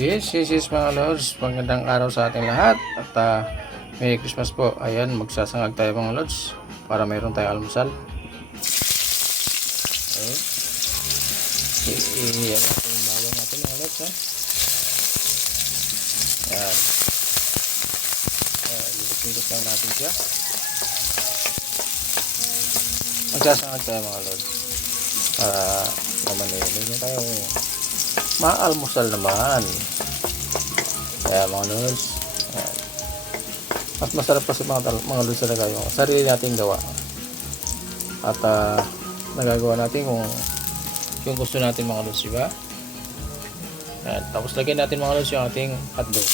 Yes, mga lods. Magandang araw sa ating lahat. At Merry Christmas po. Ayan, magsasangag tayo mga lods para mayroon tayong almusal. Okay. Iyan yung bawang natin mga lods. Ayan. Lipat-lipat lang natin siya. Magsasangag tayo mga lods para naman mayroon tayong maalmusal naman. Kaya mga lods, mas masarap kasi mga lods talaga yung sarili nating gawa. At nagagawa natin kung yung gusto natin mga lods, diba? Ayan, tapos lagyan natin mga lods yung ating hotdog.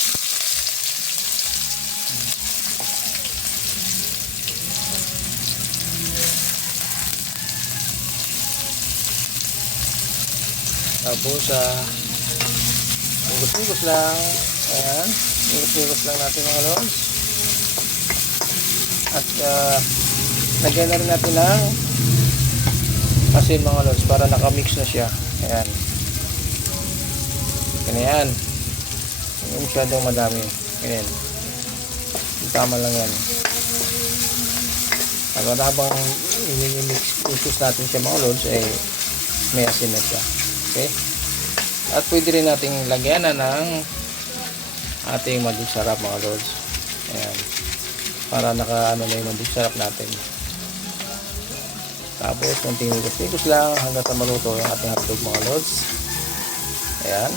Tapos mugos-mugos lang. Ayan, mugos-mugos lang natin mga lods. At lagyan na rin natin ng asin mga lods para nakamix na siya. Ayan. Ganyan. Hindi masyadong madami. Ganyan. Tama lang yan. At habang i-mix natin siya mga lods, may asin na siya. Okay? At pwede rin nating lagyan na ng ating magic sarap mga lods. Ayan. Para naka-ano na yung magic sarap natin. Tapos konting mikos-mikos lang hanggang sa maluto yung ating hotdog mga lods. Ayan.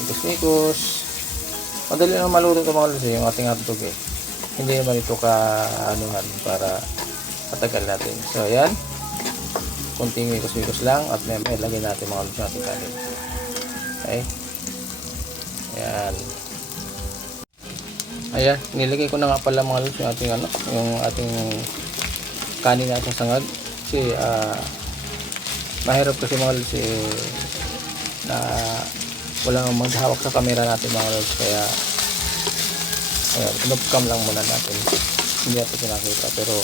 Mikos-mikos. Madali lang maluto ito mga lods yung ating hotdog Hindi naman ito ka-anuhan para patagal natin. So ayan. Kunting mikos-mikos lang at may lagyan natin mga lods natin kanin. Okay. Ayan, nilagay ko na nga pala mga lods yung ating kanin na sasangag. Kasi mahirap kasi mga lods na walang maghawak sa camera natin mga lods, kaya ayan, inupcam lang muna natin. Hindi natin pinakita pero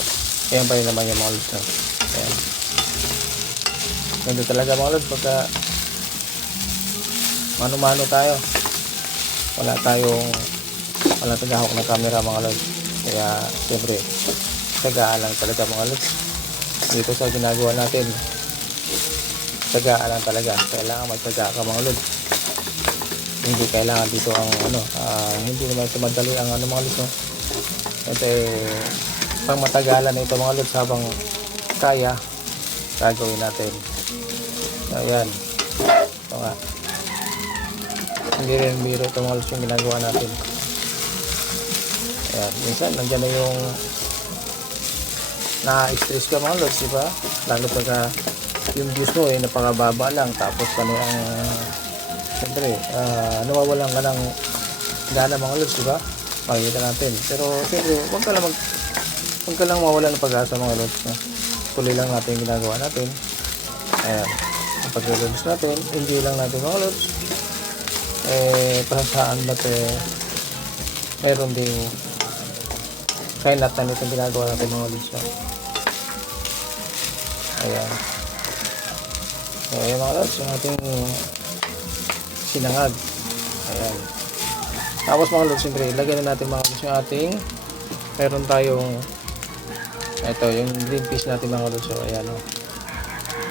ayan pa rin naman yung mga lods na. Ayan. Ganda talaga mga lods pagka mano-mano tayo, wala tagahawak ng camera mga lods, kaya siyempre tagaan lang talaga mga lods dito sa ginagawa natin. Tagaan lang talaga, kailangan may taga ka mga lods. Hindi kailangan dito ang hindi naman ito madali ang mga lods ito pang matagalan na ito mga lods habang kaya gagawin natin. Ayan, ito nga, hindi rin biro ito mga lods yung ginagawa natin. Ayan, minsan nandiyan na yung na-stress ka mga lods, diba? Lalo pagka yung views mo napakababa lang, tapos siyempre nawawalan ka ng gana mga lods, diba? Makikita natin. Pero siyempre huwag ka lang mawala ng pag-asa mga lods. Tuloy lang natin yung ginagawa natin. Ayan, ang pag-release natin, enjoy lang natin mga lods. Pasasaan ba't meron ding kaya natin itong ginagawa natin mga lods. Ayan. So ayan mga lods, yung ating sinangag. Ayan. Tapos mga lods, siyempre ilagay na natin mga lods yung ating meron tayong ito yung green peas natin mga lods. So ayan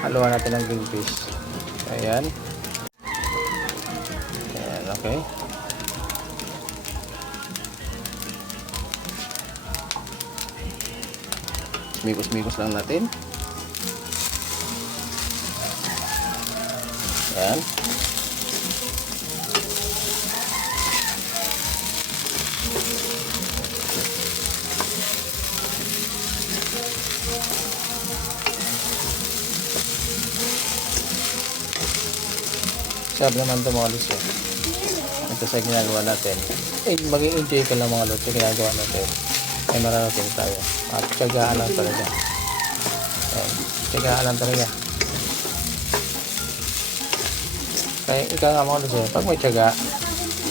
haluan natin ng green peas. Ayan. Ayan, okay. Mikos-mikos lang natin. Ayan. Sabi naman ito mga lods ito sa ginagawa natin. Mag-enjoy ka lang mga lods sa ginagawa natin. Ay mararating tayo. At tiyagaan lang talaga. Ayan. Tiyagaan lang talaga. Kaya ika nga mga lods pag may tiyaga,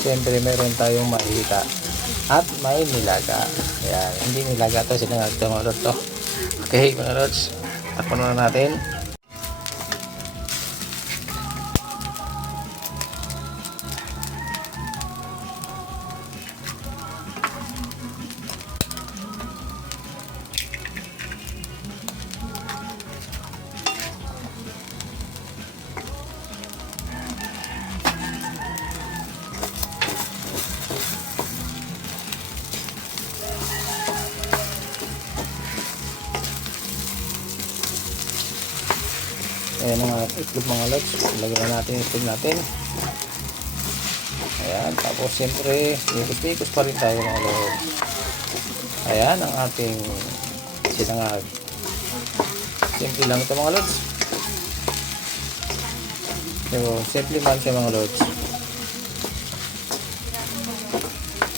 siyempre meron tayong makikita at may nilaga. Ayan. Hindi nilaga ito, sinangag ito mga lods. Okay mga lods, takpan na natin. Ayan ang itlog mga lods. Lagyan na natin yung itlog natin. Ayan. Tapos siyempre, mikos-mikos pa rin tayo mga lods. Ayan ang ating sinangag. Simple lang ito mga lods. So, simple man siya mga lods.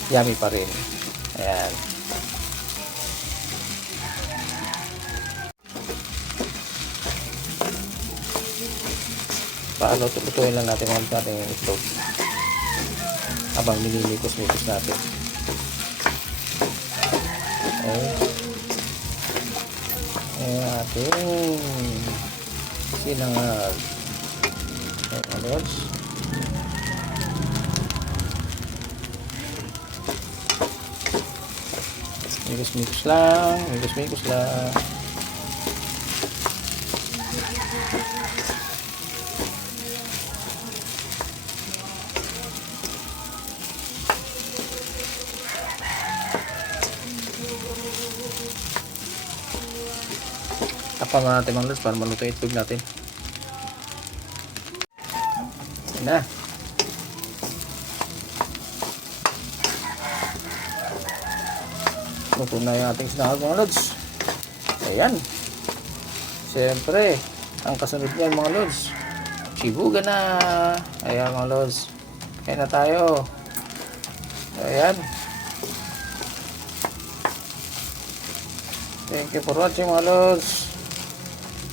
Yummy pa rin. Ayan. Paano tututuin lang natin mga natin yung itlog habang nililikos-likos natin. Okay. Ayan ating sinangag. Okay mga lods. Mikos-mikos lang. Mikos-mikos lang. Tapan mo natin mga lods para maluto yung itlog natin. Yan na. Luto na yung ating sinangag mga lods. Ayan. Siyempre, ang kasunod niyan mga lods, sibugan na. Ayan mga lods. Kaya na tayo. Ayan. Thank you for watching mga lods.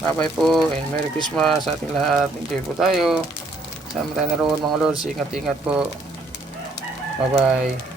Bye bye po and Merry Christmas sa ating lahat. Enjoy po tayo. Sama tayo na roon mga lods. Ingat-ingat po. Bye bye.